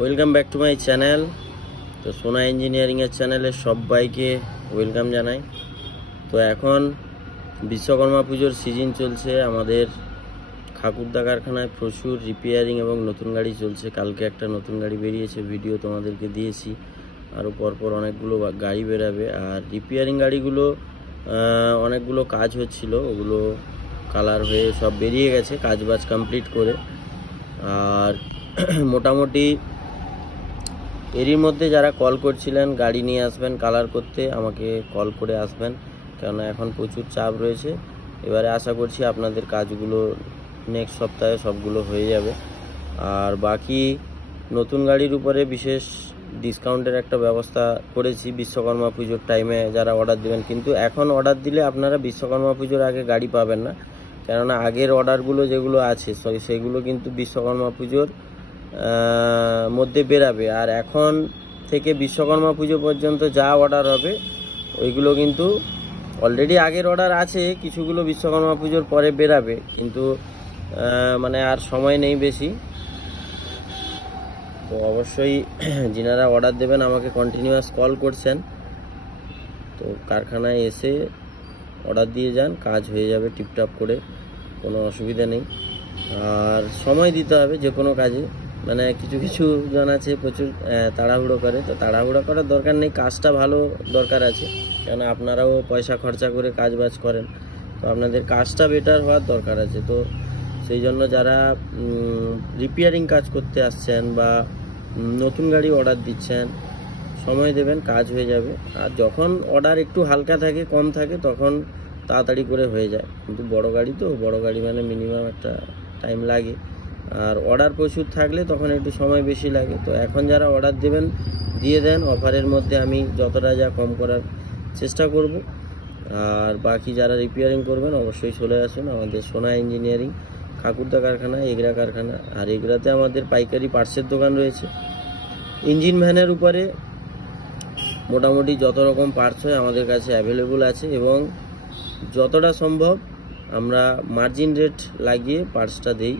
Welcome back to my channel. তো সোনা ইঞ্জিনিয়ারিংয়ের চ্যানেলে সবাইকে ওয়েলকাম জানাই। তো এখন বিশ্বকর্মা পুজোর সিজন চলছে, আমাদের খাকুরদা কারখানায় প্রচুর রিপেয়ারিং এবং নতুন গাড়ি চলছে। কালকে একটা নতুন গাড়ি বেরিয়েছে, ভিডিও তোমাদেরকে দিয়েছি। আরও পরপর অনেকগুলো গাড়ি বেরাবে। আর রিপেয়ারিং গাড়িগুলো অনেকগুলো কাজ হচ্ছিল, ওগুলো কালার হয়ে সব বেরিয়ে গেছে, কাজবাজ কমপ্লিট করে। আর মোটামুটি এরই মধ্যে যারা কল করছিলেন গাড়ি নিয়ে আসবেন কালার করতে, আমাকে কল করে আসবেন, কেননা এখন প্রচুর চাপ রয়েছে। এবারে আশা করছি আপনাদের কাজগুলো নেক্সট সপ্তাহে সবগুলো হয়ে যাবে। আর বাকি নতুন গাড়ির উপরে বিশেষ ডিসকাউন্টের একটা ব্যবস্থা করেছি বিশ্বকর্মা পুজোর টাইমে যারা অর্ডার দেবেন। কিন্তু এখন অর্ডার দিলে আপনারা বিশ্বকর্মা পুজোর আগে গাড়ি পাবেন না, কেননা আগের অর্ডারগুলো যেগুলো আছে সেগুলো কিন্তু বিশ্বকর্মা পুজোর মধ্যে বেরাবে। আর এখন থেকে বিশ্বকর্মা পুজো পর্যন্ত যা অর্ডার হবে ওইগুলো কিন্তু অলরেডি আগের অর্ডার আছে, কিছুগুলো বিশ্বকর্মা পুজোর পরে বেরাবে, কিন্তু মানে আর সময় নেই বেশি। তো অবশ্যই যিনারা অর্ডার দেবেন আমাকে কন্টিনিউয়াস কল করছেন, তো কারখানায় এসে অর্ডার দিয়ে যান, কাজ হয়ে যাবে টিপটাপ করে, কোনো অসুবিধা নেই। আর সময় দিতে হবে যে কোনো কাজে, মানে কিছু কিছু জন আছে প্রচুর তাড়াহুড়ো করে, তো তাড়াহুড়ো করার দরকার নেই, কাজটা ভালো দরকার আছে, কেন আপনারাও পয়সা খরচা করে কাজ বাজ করেন, তো আপনাদের কাজটা বেটার হওয়ার দরকার আছে। তো সেই জন্য যারা রিপেয়ারিং কাজ করতে আসছেন বা নতুন গাড়ি অর্ডার দিচ্ছেন, সময় দেবেন, কাজ হয়ে যাবে। আর যখন অর্ডার একটু হালকা থাকে, কম থাকে, তখন তাড়াতাড়ি করে হয়ে যায়। কিন্তু বড় গাড়ি, তো বড় গাড়ি মানে মিনিমাম একটা টাইম লাগে। আর অর্ডার প্রচুর থাকলে তখন একটু সময় বেশি লাগে। তো এখন যারা অর্ডার দেবেন দিয়ে দেন, অফারের মধ্যে আমি যতটা যা কম করার চেষ্টা করব। আর বাকি যারা রিপেয়ারিং করবেন অবশ্যই চলে আসুন আমাদের সোনা ইঞ্জিনিয়ারিং খাকুরদা কারখানা, এগরা কারখানা। আর এগরাতে আমাদের পাইকারি পার্টসের দোকান রয়েছে। ইঞ্জিন ভ্যানের উপরে মোটামুটি যত রকম পার্টস হয় আমাদের কাছে অ্যাভেলেবল আছে, এবং যতটা সম্ভব আমরা মার্জিন রেট লাগিয়ে পার্টসটা দিই।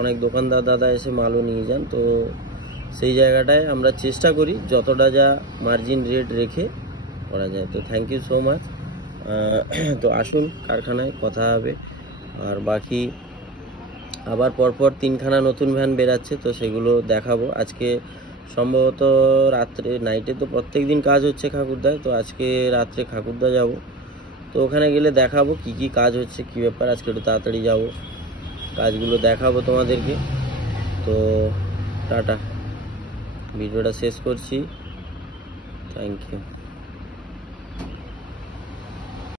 অনেক দোকানদার দাদা এসে মালও নিয়ে যান, তো সেই জায়গাটায় আমরা চেষ্টা করি যতটা যা মার্জিন রেট রেখে করা যায়। তো থ্যাংক ইউ সো মাচ। তো আসুন কারখানায় কথা হবে। আর বাকি আবার পরপর 3খানা নতুন ভ্যান বেরাচ্ছে, তো সেগুলো দেখাবো। আজকে সম্ভবত রাত্রে, নাইটে তো প্রত্যেক দিন কাজ হচ্ছে খাকুরদায়, তো আজকে রাত্রে খাকুরদা যাব, তো ওখানে গেলে দেখাবো কি কি কাজ হচ্ছে, কি ব্যাপার। আজকে একটু তাড়াতাড়ি যাব, কাজগুলো দেখাবো তোমাদেরকে। তো টাটা, ভিডিওটা শেষ করছি। Thank you.